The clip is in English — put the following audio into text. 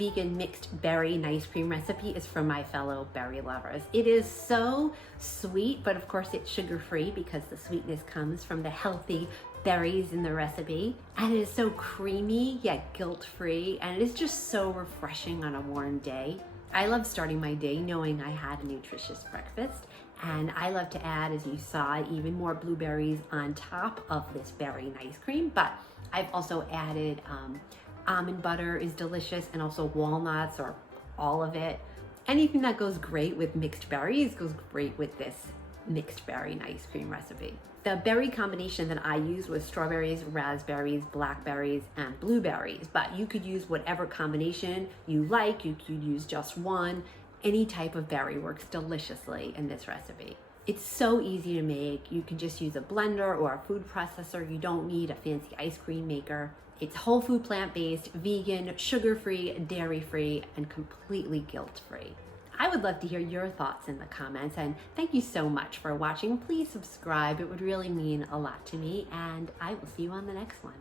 vegan mixed berry ice cream recipe is for my fellow berry lovers. It is so sweet, but of course it's sugar-free because the sweetness comes from the healthy berries in the recipe. And it is so creamy yet guilt-free, and it is just so refreshing on a warm day. I love starting my day knowing I had a nutritious breakfast, and I love to add, as you saw, even more blueberries on top of this berry ice cream. But I've also added almond butter is delicious, and also walnuts, or all of it. Anything that goes great with mixed berries goes great with this mixed berry ice cream recipe. The berry combination that I used was strawberries, raspberries, blackberries, and blueberries, but you could use whatever combination you like. You could use just one. Any type of berry works deliciously in this recipe. It's so easy to make. You can just use a blender or a food processor. You don't need a fancy ice cream maker. It's whole food, plant-based, vegan, sugar-free, dairy-free, and completely guilt-free. I would love to hear your thoughts in the comments, and thank you so much for watching. Please subscribe. It would really mean a lot to me, and I will see you on the next one.